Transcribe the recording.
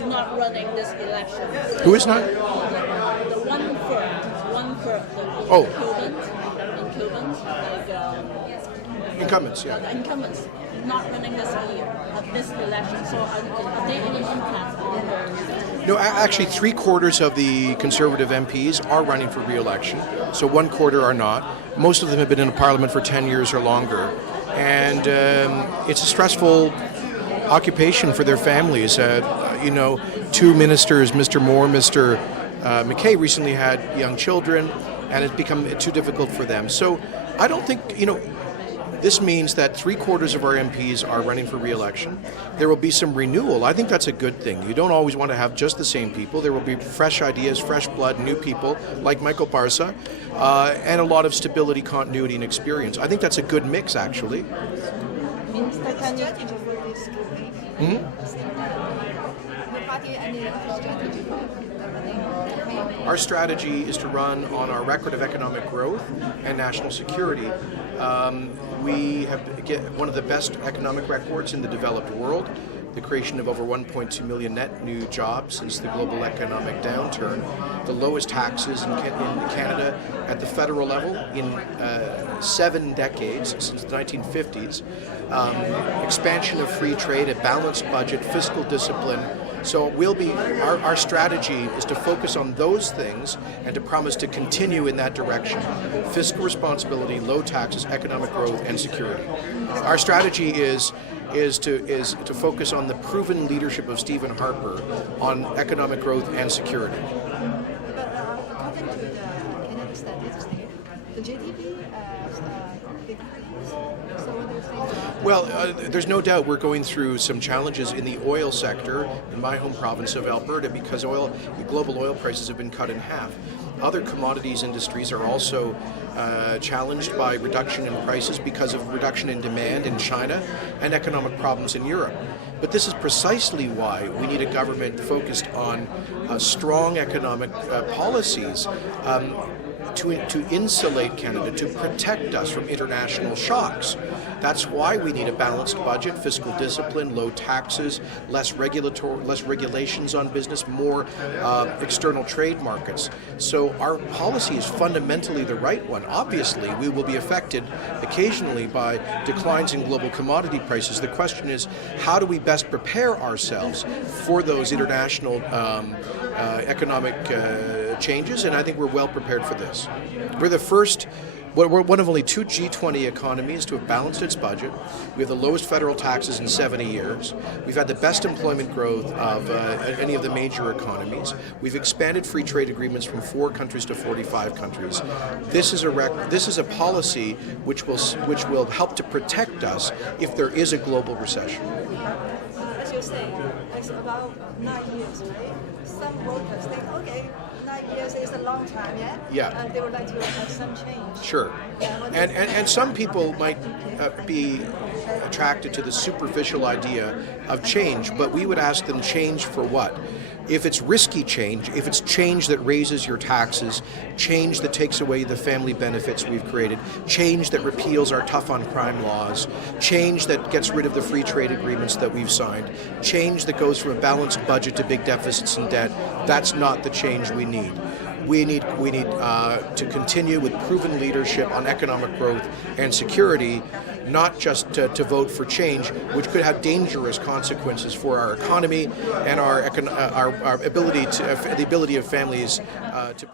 is not running this election. Who is not? The one third, Oh. incumbents, Incumbents, yeah. the incumbents not running this year, this election. So are there any impact on the? No, actually, 3/4 of the Conservative MPs are running for re-election, so 1/4 are not. Most of them have been in Parliament for 10 years or longer, and it's a stressful occupation for their families. Two ministers, Mr. Moore, Mr. McKay, recently had young children, and it's become too difficult for them. So I don't think, this means that 3/4 of our MPs are running for re-election. There will be some renewal. I think that's a good thing. You don't always want to have just the same people. There will be fresh ideas, fresh blood, new people like Michael Barsa, and a lot of stability, continuity, and experience. I think that's a good mix, actually. Our strategy is to run on our record of economic growth and national security. We have one of the best economic records in the developed world, the creation of over 1.2 million net new jobs since the global economic downturn, the lowest taxes in Canada at the federal level in 7 decades, since the 1950s, expansion of free trade, a balanced budget, fiscal discipline. So our strategy is to focus on those things and to promise to continue in that direction. Fiscal responsibility, low taxes, economic growth, and security. Our strategy is to focus on the proven leadership of Stephen Harper on economic growth and security. But according to the Kenney statistics, the GDP decreased. So what do you think about that? Well, there's no doubt we're going through some challenges in the oil sector in my home province of Alberta because global oil prices have been cut in half. Other commodities industries are also challenged by reduction in prices because of reduction in demand in China and economic problems in Europe. But this is precisely why we need a government focused on strong economic policies to insulate Canada, to protect us from international shocks. That's why we need a balanced budget, fiscal discipline, low taxes, less regulations on business, more external trade markets. So our policy is fundamentally the right one. Obviously, we will be affected occasionally by declines in global commodity prices. The question is, how do we best prepare ourselves for those international economic changes? And I think we're well prepared for this. We're one of only 2 G20 economies to have balanced its budget. We have the lowest federal taxes in 70 years. We've had the best employment growth of any of the major economies. We've expanded free trade agreements from 4 countries to 45 countries. This is a policy which will help to protect us if there is a global recession. As you say, it's about 9 years, right? Some voters think, okay, 9 years is a long time, yeah? Yeah. And they would like to have some change. Sure. And some people might be attracted to the superficial idea of change, but we would ask them change for what? If it's risky change, if it's change that raises your taxes, change that takes away the family benefits we've created, change that repeals our tough on crime laws, change that gets rid of the free trade agreements that we've signed, change that goes from a balanced budget to big deficits and debt, that's not the change we need. We need to continue with proven leadership on economic growth and security, not just to vote for change, which could have dangerous consequences for our economy and our ability of families to.